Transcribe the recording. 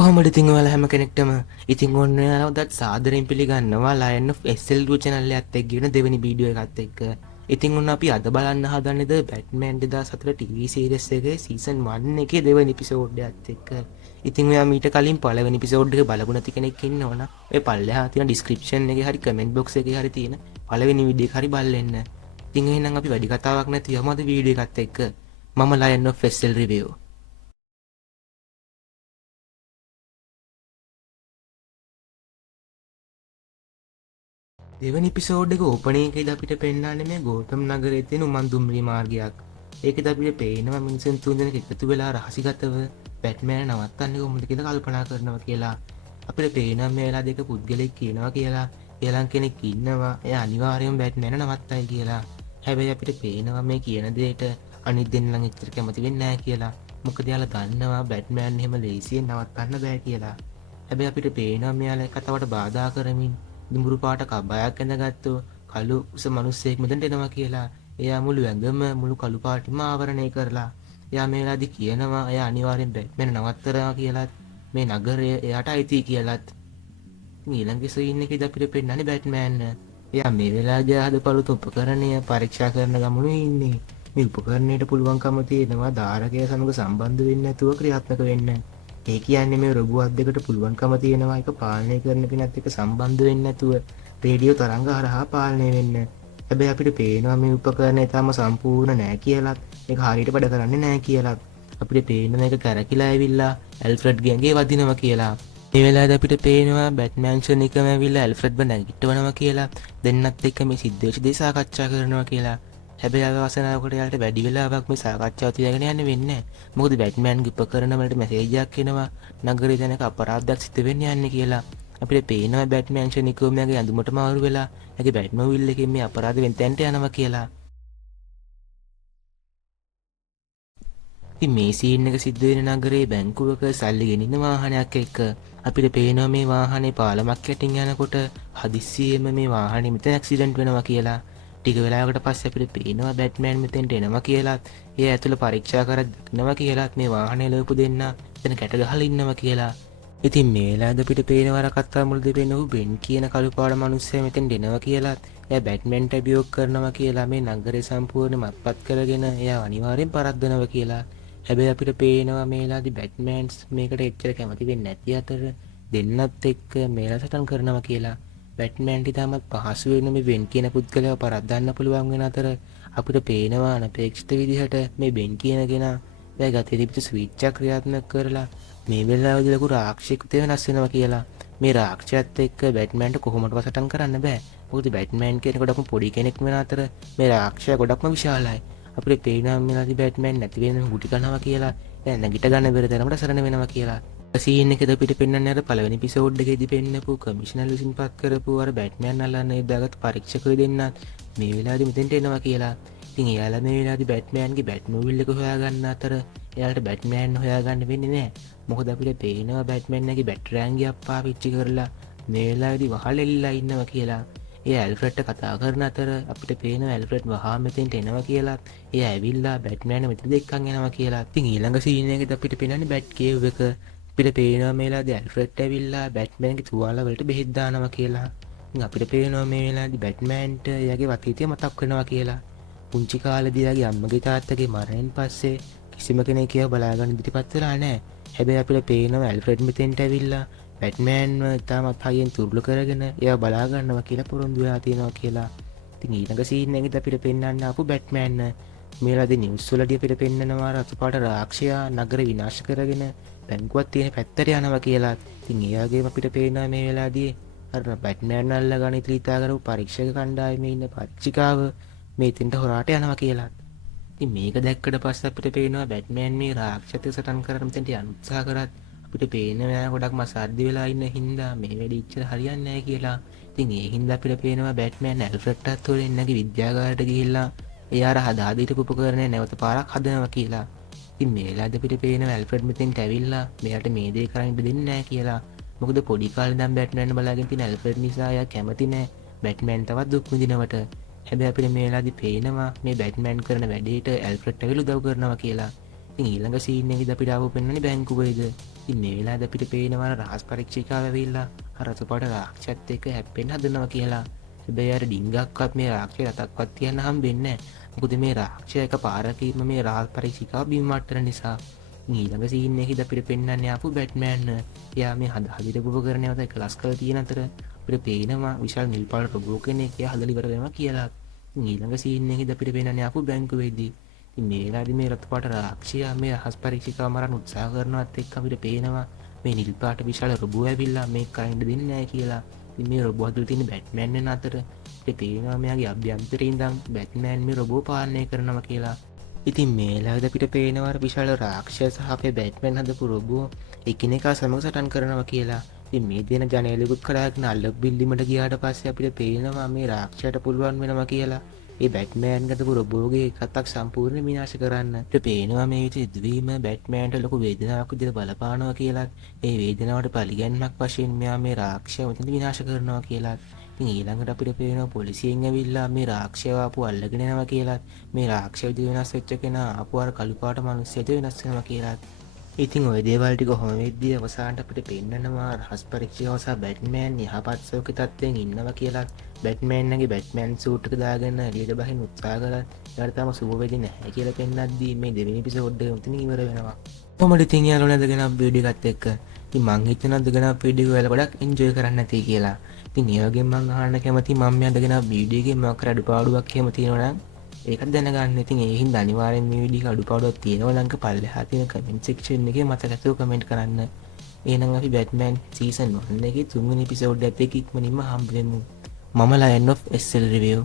කොහොමද ඉතින් ඔයාලා හැම කෙනෙක්ටම ඉතින් ඔන්න ඔයාලවත් සාදරයෙන් පිළිගන්නවා Lion of SL2 channel එකත් එක්ක ගෙන දෙවෙනි වීඩියෝ එකත් එක්ක. ඉතින් ඔන්න අපි අද බලන්න හදන්නේද Batman 2004 TV series එකේ season 1 එකේ දෙවෙනි එපිසෝඩ් එකත් එක්ක. ඉතින් ඔයා මීට කලින් පළවෙනි එපිසෝඩ් එක බලපු නැති කෙනෙක් ඉන්නවනම් ඔය පල්ලෙහා තියෙන description එකේ හරි comment box එකේ හරි තියෙන පළවෙනි වීඩියෝ එක හරි බලන්න. ඉතින් එහෙනම් අපි වැඩි කතාවක් නැතුව යමු අද වීඩියෝ එකත් එක්ක. මම Lion of SL review. දෙවනි එපිසෝඩ් එක ඕපනින් එකේදී අපිට පෙන්නන්නේ මේ ගෝතම් නගරයේ තියෙන උමන්දුම්රිය මාර්ගයක්. ඒකෙද අපිට පේනවා මිනිසුන් තුන්දෙනෙක් එකතු වෙලා රහසිගතව බැට්මෑන් නවත්තන්නේ කොහොමද කියලා කල්පනා කරනවා කියලා. අපිට පේනවා මේ වෙලාව දෙක පුද්ගලෙක් කියනවා කියලා. එයාලන් කෙනෙක් ඉන්නවා. එයා අනිවාර්යයෙන්ම බැට්මෑන් නවත්තයි කියලා. හැබැයි අපිට පේනවා මේ කියන දෙයට අනිත් දෙන්නම් එච්චර කැමති වෙන්නේ නැහැ කියලා. මොකද එයාලා දන්නවා බැට්මෑන් එහෙම ලේසියෙන් නවත්තන්න බෑ කියලා. හැබැයි අපිට පේනවා මෙයාලා කතාවට බාධා කරමින් දුඹුරු පාට කබයක් ඇඳගත්තු කළු උස මිනිස්සෙක් මෙතනට එනවා කියලා. එයා මුළු ඇඟම මුළු කළු පාටින්ම ආවරණය කරලා. එයා මේ වෙලාවේදී කියනවා එයා අනිවාර්යෙන් බැට්මෑන් නවත්තරා කියලාත් මේ නගරය එයාට අයිති කියලාත්. ඉතින් ඊළඟ සීන් එකේදී අපිට පෙන්නන්නේ බැට්මෑන්. එයා මේ වෙලාවේදී හදපළු උපකරණය පරීක්ෂා කරන ගමනේ ඉන්නේ. මේ උපකරණයට පුළුවන්කම තියෙනවා ධාරකය සමග සම්බන්ධ වෙන්නේ නැතුව ක්‍රියාත්මක වෙන්න. ඒ කියන්නේ මේ රොබෝට් දෙකට පුළුවන්කම තියෙනවා එක පාලනය කරන කෙනත් එක්ක සම්බන්ධ වෙන්නේ නැතුව රේඩියෝ තරංග හරහා පාලනය වෙන්න. හැබැයි අපිට පේනවා මේ උපකරණය තාම සම්පූර්ණ නැහැ කියලාත් ඒක හරියට වැඩ කරන්නේ නැහැ කියලාත්. අපිට පේනවා මේක කැරකිලා ඇවිල්ලා ඇල්ෆ්‍රඩ් ගෑන්ගේ වදිනවා කියලා. මේ වෙලාවේදී අපිට පේනවා බැට්මෑන් ෂනිකම ඇවිල්ලා ඇල්ෆ්‍රඩ්ව නැගිටවනවා කියලා දෙන්නත් එක්ක මේ සිද්ධ වෙච්ච දේ සාකච්ඡා කරනවා කියලා. හැබැයි අවසනාවකට යාලට වැඩි වෙලාවක් මේ සාකච්ඡාව තියාගෙන යන්න වෙන්නේ නැහැ. මොකද බැට්මෑන්ගේ උපකරණ වලට මැසේජ් එකක් එනවා නගරේ දැනක අපරාධයක් සිදු වෙන්න යන්නේ කියලා. අපිට පේනවා බැට්මෑන් ෂනිකෝමයාගේ ඇඳුමට මාරු වෙලා එයාගේ බැට්මොබයිල් එකෙන් මේ අපරාධ වෙන තැනට යනවා කියලා. ඉතින් මේ සීන් එක සිද්ධ වෙන නගරේ බැංකුවක සල්ලි ගෙනින්න වාහනයක් එක්ක අපිට පේනවා මේ වාහනේ පාලමක් යටින් යනකොට හදිස්සියෙම මේ වාහනේ මෙතන ඇක්සිඩන්ට් වෙනවා කියලා. ටික වෙලාවකට පස්සේ අපිට පේනවා බැට්මෑන් මෙතෙන්ට එනවා කියලාත් ඒ ඇතුළ පරීක්ෂා කරලා දක්නවා කියලාත් මේ වාහනේ ලෝපු දෙන්න එතන කැට ගහලා ඉන්නවා කියලා. ඉතින් මේ වෙලාවද අපිට පේනවා අර කතා මුලදී පේන උ බෙන් කියන කළු පාට මිනිස්සයා මෙතෙන්ට එනවා කියලාත් එයා බැට්මෑන්ට අභියෝග කරනවා කියලා මේ නගරේ සම්පූර්ණයෙන්ම අත්පත් කරගෙන එයා අනිවාර්යෙන් පරද්දනවා කියලා. හැබැයි අපිට පේනවා මේ වෙලාවේදී බැට්මෑන්ස් මේකට එච්චර කැමති වෙන්නේ නැති අතර දෙන්නත් එක්ක මේලා සටන් කරනවා කියලා. බැට්මෑන්ට ඉතාමත් පහසු වෙන මේ බෙන් කියන පුද්ගලයාව පරද්දන්න පුළුවන් වෙන අතර අපිට පේනවා අනපේක්ෂිත විදිහට මේ බෙන් කියන කෙනා එයා ගතේ තිබිච්ච ස්විච් එක ක්‍රියාත්මක කරලා මේ වෙලාවේදී ලොකු රාක්ෂයෙකුට වෙනස් වෙනවා කියලා. මේ රාක්ෂයත් එක්ක බැට්මෑන්ට කොහොමදවත් සටන් කරන්න බෑ. මොකද බැට්මෑන් කියන ගොඩක්ම පොඩි කෙනෙක් වෙන අතර මේ රාක්ෂයා ගොඩක්ම විශාලයි. අපිට පේනවා මෙලාදී බැට්මෑන් නැති වෙන ගුටි කනවා කියලා දැන් නැගිට ගන්න බැරි තරමට සරණ වෙනවා කියලා. සීන් එකද අපිට පෙන්වන්නේ අර පළවෙනි එපිසෝඩ් එකේදී පෙන්නපු කමිෂනර් විසින් පත් කරපු අර බැට්මෑන් අල්ලන්න යොදාගත් පරීක්ෂකයෝ දෙන්නත් මේ වෙලාවේදී මෙතෙන්ට එනවා කියලා. ඉතින් එයාලා මේ වෙලාවේදී බැට්මෑන්ගේ බැට්මොබයිල් එක හොයාගන්න අතර එයාලට බැට්මෑන් හොයාගන්න වෙන්නේ නැහැ. මොකද අපිට පේනවා බැට්මෑන්ගේ බැටරෑන්ගියක් පාවිච්චි කරලා මේ වෙලාවේදී වහල් එල්ලලා ඉන්නවා කියලා. ඒ ඇල්ෆ්‍රඩ්ට කතා කරන අතර අපිට පේනවා ඇල්ෆ්‍රඩ් වහා මෙතෙන්ට එනවා කියලා. ඒ ඇවිල්ලා බැට්මෑන් මෙතන දෙක්කන් එනවා කියලා. ඉතින් ඊළඟ සීන් එකේදී අපිට පේනන්නේ බැට් කේව් එක. අපිට පේනවා මේ වෙලාවේදී ඇල්ෆ්‍රඩ් ඇවිල්ලා බැට්මෑන්ගේ තුවාල වලට බෙහෙත් දානවා කියලා. ඉතින් අපිට පේනවා මේ වෙලාවේදී බැට්මෑන්ට එයාගේ වතීතිය මතක් වෙනවා කියලා. පුංචි කාලේදී එයාගේ අම්මගේ තාත්තගේ මරණයෙන් පස්සේ කිසිම කෙනෙක් එයාව බලාගන්න ඉදිරිපත් වෙලා නැහැ. හැබැයි අපිට පේනවා ඇල්ෆ්‍රඩ් මෙතෙන්ට ඇවිල්ලා බැට්මෑන්ව ඉතාමත් හයියෙන් තුරුළු කරගෙන එයා බලා ගන්නවා කියලා පොරොන්දු වෙලා තියෙනවා කියලා. ඉතින් ඊළඟ සීන් එකේදී අපිට පෙන්වන්න ආපු බැට්මෑන් මේ වෙලාවේදී නිවුස් වලදී අපිට පෙන්නනවා රතුපාට රාක්ෂයා නගර විනාශ කරගෙන බැංකුවක් තියෙන පැත්තට යනවා කියලා. ඉතින් එයාගේම අපිට පේනවා මේ වෙලාවේදී අර බැට්මෑන් අල්ලගෙන ඉතිරිතා කරපු පරීක්ෂක කණ්ඩායමේ ඉන්න පරීක්ෂිකාව මේ තෙන්ට හොරාට යනවා කියලා. ඉතින් මේක දැක්කට පස්සේ අපිට පේනවා බැට්මෑන් මේ රාක්ෂසය සටන් කරන මෙතෙන්ට යන්න උත්සාහ කරත් අපිට පේනවා මෙයා ගොඩක්ම අසාධ්‍ය වෙලා ඉන්න හින්දා මේ වැඩේ ඉච්චර හරියන්නේ නැහැ කියලා. ඉතින් ඒ හින්දා අපිට පේනවා බැට්මෑන් ඇල්ෆ්‍රඩ්ටත් හොරෙන් නැගි විද්‍යාගාරයට ගිහිල්ලා එයා අර හදා දීපු උපකරණය නැවත පාරක් හදනවා කියලා. ඉතින් මේ වෙලාවේදී අපිට පේනවා ඇල්ෆ්‍රඩ් මෙතෙන්ට ඇවිල්ලා මෙයාට මේ දේ කරන්න දෙන්නේ නැහැ කියලා. මොකද පොඩි කාලේ ඉඳන් බැට්මෑන් බලාගෙන තියෙන ඇල්ෆ්‍රඩ් නිසා එයා කැමති නැහැ බැට්මෑන් තවත් දුක් විඳිනවට. හැබැයි අපිට මේ වෙලාවේදී පේනවා මේ බැට්මෑන් කරන වැඩේට ඇල්ෆ්‍රඩ් ඇවිල්ලා උදව් කරනවා කියලා. ඉතින් ඊළඟ සීන් එකේදී අපිට ආපහු පෙන්වන්නේ බැංකුවේද. ඉතින් මේ වෙලාවේදී අපිට පේනවා රහස් පරීක්ෂිකාව ඇවිල්ලා අර රතුපාට රාක්ෂයත් එක්ක හැප්පෙන්න හදනවා කියලා. හැබැයි අර ඩිංගක්වත් මේ රාක්ෂය රතක්වත් තියන්න හම්බෙන්නේ නැහැ. මොකද මේ රාක්ෂය එක පාරකීම මේ රහස් පරීක්ෂිකාව බිම් වට්ටන නිසා. ඊළඟ සීන් එකේදී අපිට පෙන්වන්නේ ආපු බැට්මෑන්. එයා මේ හදිට උපකරණයවත් එක්ක ලස් කරලා තියෙන අතර අපිට පේනවා විශාල නිල් පාට රොබෝ කෙනෙක් එයා හදලා ඉවර වෙනවා කියලා. ඊළඟ සීන් එකේදී අපිට පෙන්වන්නේ ආපු බැංකුවේදී. ඉතින් මේ වෙලාවේදී මේ රතු පාට රාක්ෂයා මේ රහස් පරීක්ෂිකාව මරන්න උත්සාහ කරනවත් එක්ක අපිට පේනවා මේ නිල් පාට විශාල රොබෝ ඇවිල්ලා මේක කයින්ද දෙන්නේ නැහැ කියලා. ඉතින් මේ රොබෝ හදලා තියෙන බැට්මෑන් වෙන අතර අපිට පේනවා මෙයාගේ අභ්‍යන්තරේ ඉඳන් බැට්මෑන් මේ රොබෝ පාලනය කරනවා කියලා. ඉතින් මේ වෙලාවේදී අපිට පේනවා විශාල රාක්ෂස සහ අපේ බැට්මෑන් හදපු රොබෝ එකිනෙකා සමග සටන් කරනවා කියලා. ඉතින් මේ දෙන ජනේලෙකුත් කඩාගෙන අල්ලපු බිල්ඩිමට ගියාට පස්සේ අපිට පේනවා මේ රාක්ෂයට පුළුවන් වෙනවා කියලා. ඒ බැට්මෑන් ගතපු රොබෝගේ එකක් සම්පූර්ණ විනාශ කරන්න. අපිට පේනවා මේ සිදුවීම බැට්මෑන්ට ලොකු වේදනාවක් විදිහට බලපානවා කියලා. ඒ වේදනාවට පරිගැන්මක් වශයෙන් මෙයා මේ රාක්ෂය උතන විනාශ කරනවා කියලා. ඉතින් ඊළඟට අපිට පේනවා පොලිසියෙන් ඇවිල්ලා මේ රාක්ෂයව ආපු අල්ලගෙන යනවා කියලා. මේ රාක්ෂය විදිහට වෙනස් වෙච්ච කෙනා ආපු අර කළු පාට මිනිස්සුද වෙනස් වෙනවා කියලා. ඉතින් ওই දේවල් ටික කොහොම වෙද්දී අවසානට අපිට පෙන්නනවා රහස් පරීක්ෂකව සහ බැට්මෑන් යහපත් සෞඛ්‍ය තත්ත්වයෙන් ඉන්නවා කියලා. බැට්මෑන්ගේ බැට්මෑන් සූට් එක දාගෙන එළියට බහින්න උත්සාහ කරලා ඊට තමයි සුබ වෙන්නේ නැහැ කියලා පෙන්නද්දී මේ දෙවෙනි එපිසෝඩ් එක උතනින් ඉවර වෙනවා. කොහොමද ඉතින් යාළුවනේ අදගෙන වීඩියෝ එකත් එක්ක. ඉතින් මං හිතන අදගෙන වීඩියෝ එක ගොඩක් එන්ජොයි කරන්න ඇති කියලා. ඉතින් ඒ වගේම මං අහන්න කැමතියි මම මේ අදගෙන වීඩියෝ එකේ මොකක් හරි අඩුපාඩුවක් එහෙම තියෙනවා නම් ඒකත් දැනගන්න. ඉතින් ඒ හින්දා අනිවාර්යෙන් මේ වීඩියෝ එක අඩුපාඩුවක් තියෙනවා නම් පල්ලෙහා තියෙන කමෙන්ට් සෙක්ෂන් එකේ මතක ඇතුව කමෙන්ට් කරන්න. එහෙනම් අපි බැට්මෑන් සීසන් 1 එකේ 3 වෙනි එපිසෝඩ් එකත් එක්ක ඉක්මනින්ම හම්බ වෙමු. මම ලයන් ඔෆ් SL රිවිව්